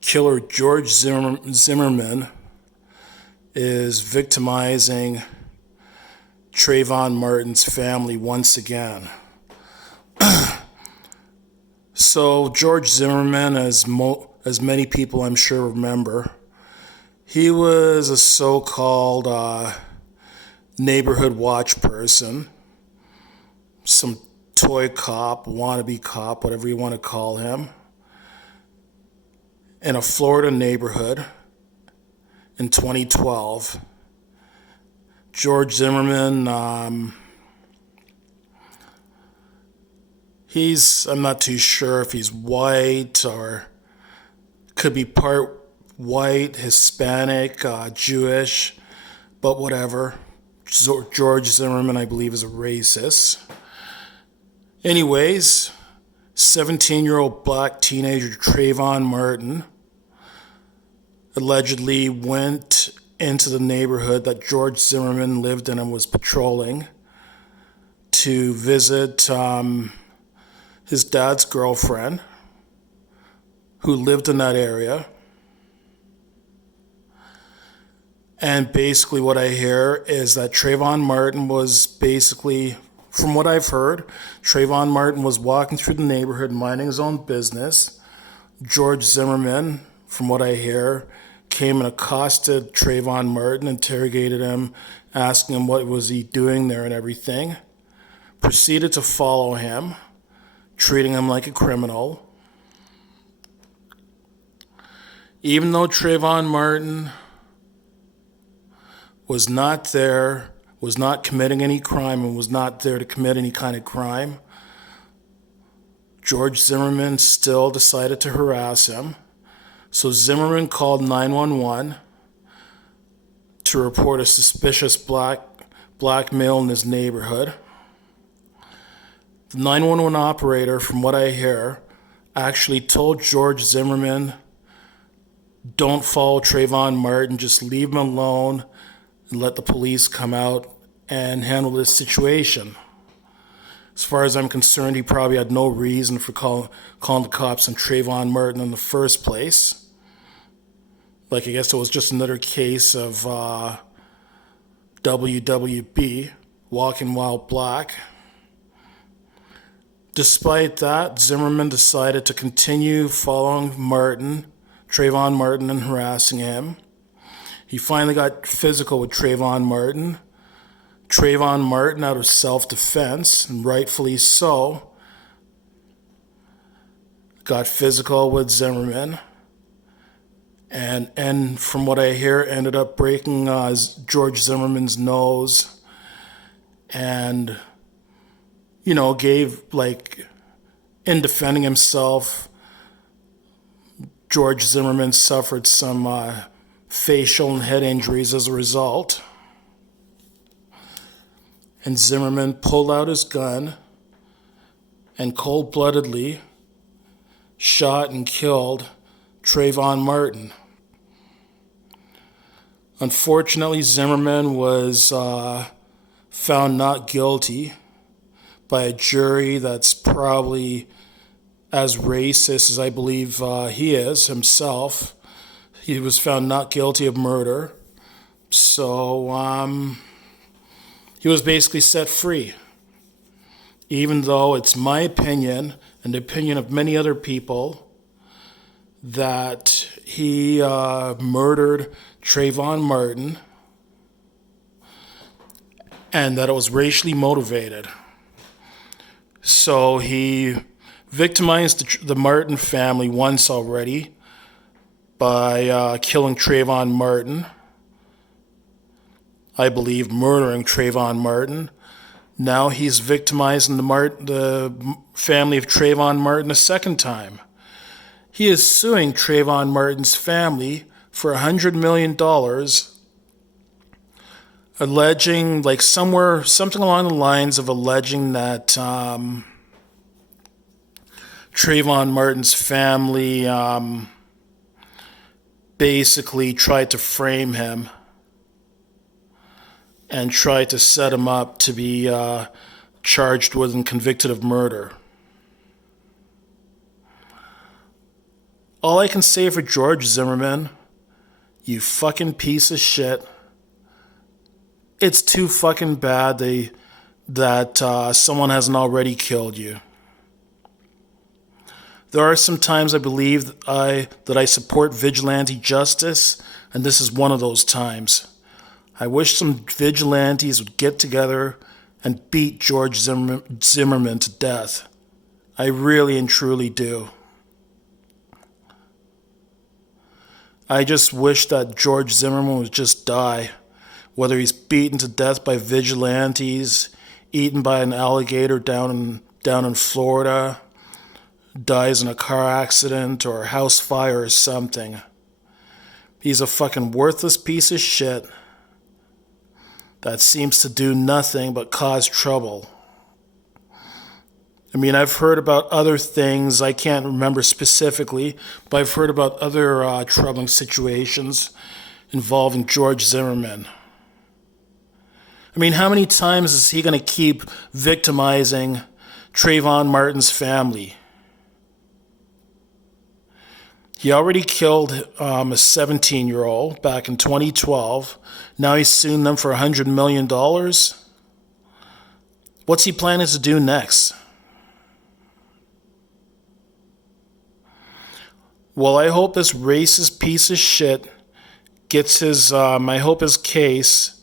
Killer George Zimmerman is victimizing Trayvon Martin's family once again. So George Zimmerman, as many people I'm sure remember, he was a so-called neighborhood watch person, some toy cop, wannabe cop, whatever you want to call him, in a Florida neighborhood in 2012. George Zimmerman, I'm not too sure if he's white or could be part white, Hispanic, Jewish, but whatever. George Zimmerman, I believe, is a racist. Anyways, 17-year-old black teenager Trayvon Martin allegedly went into the neighborhood that George Zimmerman lived in and was patrolling to visit his dad's girlfriend, who lived in that area. And basically what I hear is that Trayvon Martin was basically, from what I've heard, Trayvon Martin was walking through the neighborhood minding his own business. George Zimmerman, from what I hear, came and accosted Trayvon Martin, interrogated him, asking him what was he doing there and everything. Proceeded to follow him, treating him like a criminal. Even though Trayvon Martin was not there, was not committing any crime, and was not there to commit any kind of crime, George Zimmerman still decided to harass him. So Zimmerman called 911 to report a suspicious black male in his neighborhood. The 911 operator, from what I hear, actually told George Zimmerman, don't follow Trayvon Martin, just leave him alone and let the police come out and handle this situation. As far as I'm concerned, he probably had no reason for calling the cops on Trayvon Martin in the first place. Like, I guess it was just another case of WWB, Walking While Black. Despite that, Zimmerman decided to continue following Trayvon Martin, and harassing him. He finally got physical with Trayvon Martin. Trayvon Martin, out of self-defense, and rightfully so, got physical with Zimmerman. And from what I hear, ended up breaking George Zimmerman's nose, and gave, in defending himself, George Zimmerman suffered some facial and head injuries as a result. And Zimmerman pulled out his gun and cold-bloodedly shot and killed Trayvon Martin. Unfortunately, Zimmerman was found not guilty by a jury that's probably as racist as I believe he is himself. He was found not guilty of murder. So he was basically set free. Even though it's my opinion and the opinion of many other people that he murdered Trayvon Martin and that it was racially motivated. So he victimized the Martin family once already by killing Trayvon Martin. I believe murdering Trayvon Martin. Now he's victimizing the family of Trayvon Martin a second time. He is suing Trayvon Martin's family for $100 million, alleging, something along the lines of alleging that Trayvon Martin's family basically tried to frame him and tried to set him up to be charged with and convicted of murder. All I can say for George Zimmerman, you fucking piece of shit. It's too fucking bad that someone hasn't already killed you. There are some times I believe that I support vigilante justice, and this is one of those times. I wish some vigilantes would get together and beat George Zimmerman to death. I really and truly do. I just wish that George Zimmerman would just die. Whether he's beaten to death by vigilantes, eaten by an alligator down in Florida, dies in a car accident or a house fire or something. He's a fucking worthless piece of shit that seems to do nothing but cause trouble. I mean, I've heard about other things, I can't remember specifically, but I've heard about other troubling situations involving George Zimmerman. I mean, how many times is he going to keep victimizing Trayvon Martin's family? He already killed a 17-year-old back in 2012. Now he's suing them for $100 million. What's he planning to do next? Well, I hope this racist piece of shit gets I hope his case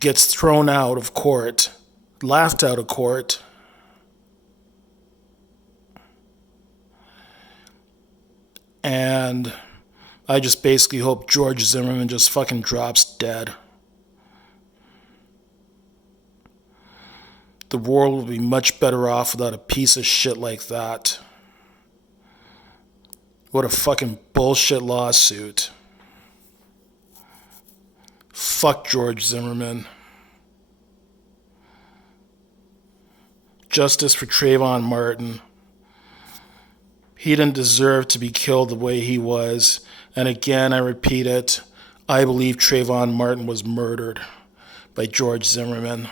gets thrown out of court, laughed out of court. And I just basically hope George Zimmerman just fucking drops dead. The world will be much better off without a piece of shit like that. What a fucking bullshit lawsuit. Fuck George Zimmerman. Justice for Trayvon Martin. He didn't deserve to be killed the way he was. And again, I repeat it, I believe Trayvon Martin was murdered by George Zimmerman.